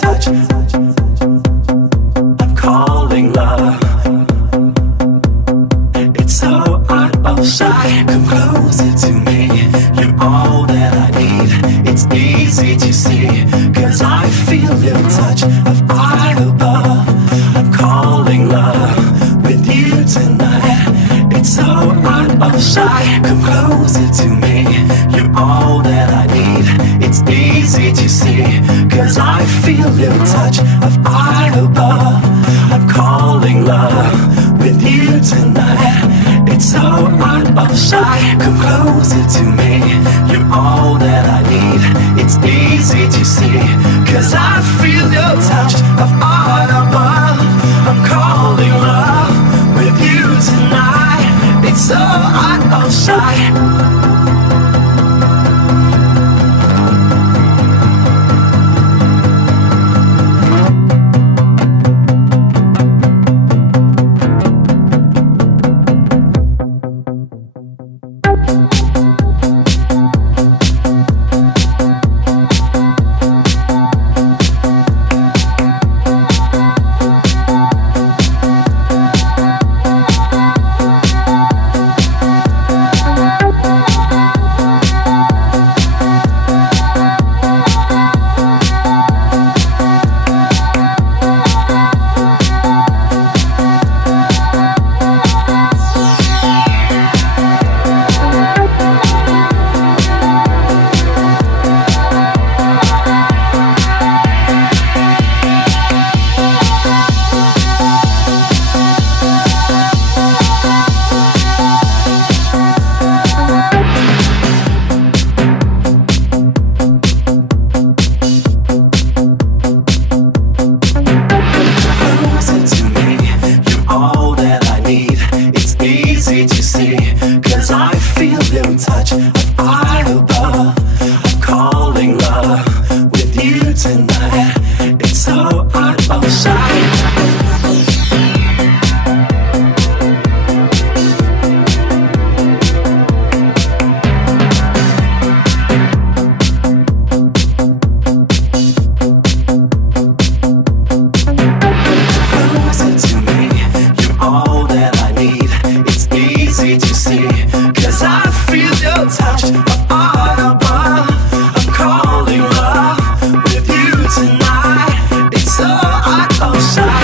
touch. I'm calling love. It's so out of sight. Come closer to me. You're all that I need. It's easy to see, 'cause I feel your touch of eye above. I'm calling love with you tonight. It's so out of sight. Come closer to me. You're all that I need. It's easy to see, 'cause I feel your touch of eye above. I'm calling love with you tonight. It's so out of sight. Come closer to me. You're all that I need. It's easy to see, 'cause I feel your touch of eye above. I'm calling love with you tonight. It's so out of sight. Outside.